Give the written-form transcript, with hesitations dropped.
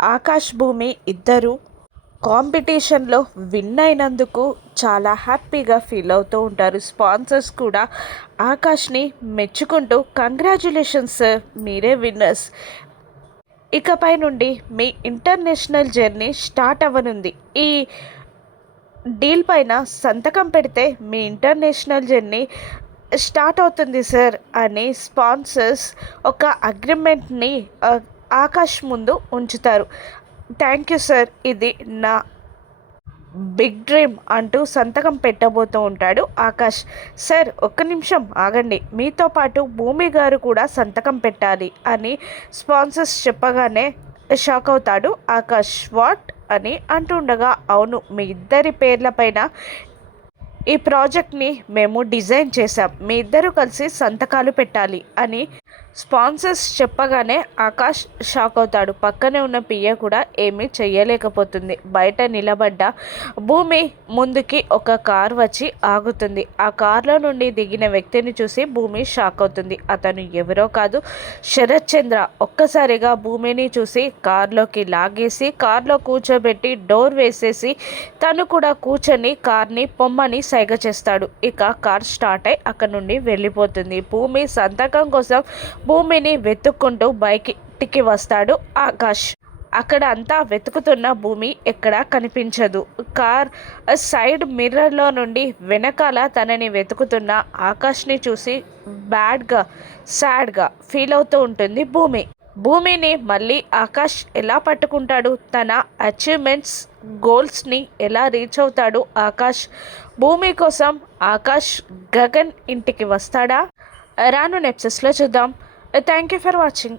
ఆకాష్ భూమి ఇద్దరు కాంపిటీషన్లో విన్ అయినందుకు చాలా హ్యాపీగా ఫీల్ అవుతూ ఉంటారు. స్పాన్సర్స్ కూడా ఆకాష్ని మెచ్చుకుంటూ కంగ్రాచ్యులేషన్స్ సార్, మీరే విన్నర్స్, ఇకపై నుండి మీ ఇంటర్నేషనల్ జర్నీ స్టార్ట్ అవ్వనుంది, ఈ డీల్ పైన సంతకం పెడితే మీ ఇంటర్నేషనల్ జర్నీ స్టార్ట్ అవుతుంది సార్ అని స్పాన్సర్స్ ఒక అగ్రిమెంట్ని ఆకాష్ ముందు ఉంచుతారు. థ్యాంక్ యూ సార్, ఇది నా బిగ్ డ్రీమ్ అంటూ సంతకం పెట్టబోతూ ఉంటాడు ఆకాష్. సార్ ఒక్క నిమిషం ఆగండి, మీతో పాటు భూమి గారు కూడా సంతకం పెట్టాలి అని స్పాన్సర్స్ చెప్పగానే షాక్ అవుతాడు ఆకాష్. వాట్ అని అంటుండగా, అవును, మీ ఇద్దరి పేర్లపైన ఈ ప్రాజెక్ట్ని మేము డిజైన్ చేశాం, మీ ఇద్దరు కలిసి సంతకాలు పెట్టాలి అని స్పాన్సర్స్ చెప్పగానే ఆకాష్ షాక్ అవుతాడు. పక్కనే ఉన్న పియ్య కూడా ఏమీ చెయ్యలేకపోతుంది. బయట నిలబడ్డ భూమి ముందుకి ఒక కార్ వచ్చి ఆగుతుంది. ఆ కార్లో నుండి దిగిన వ్యక్తిని చూసి భూమి షాక్ అవుతుంది. అతను ఎవరో కాదు, శరత్ చంద్ర. ఒక్కసారిగా భూమిని చూసి కార్లోకి లాగేసి కార్లో కూర్చోబెట్టి డోర్ వేసేసి తను కూడా కూర్చొని కార్ని పొమ్మని సైగ చేస్తాడు. ఇక కార్ స్టార్ట్ అయి అక్కడ నుండి వెళ్ళిపోతుంది. భూమి సంతకం కోసం భూమిని వెతుక్కుంటూ బయటికి వస్తాడు ఆకాష్. అక్కడ అంతా వెతుకుతున్న భూమి ఎక్కడా కనిపించదు. కార్ సైడ్ మిర్రర్లో నుండి వెనకాల తనని వెతుకుతున్న ఆకాష్ని చూసి సాడ్గా ఫీల్ అవుతూ ఉంటుంది భూమి. భూమిని మళ్ళీ ఆకాష్ ఎలా పట్టుకుంటాడు? తన అచీవ్మెంట్స్, గోల్స్ని ఎలా రీచ్ అవుతాడు ఆకాష్? భూమి కోసం ఆకాష్ గగన్ ఇంటికి వస్తాడా? రాను ఎపిసోడ్స్లో చూద్దాం. Thank you for watching.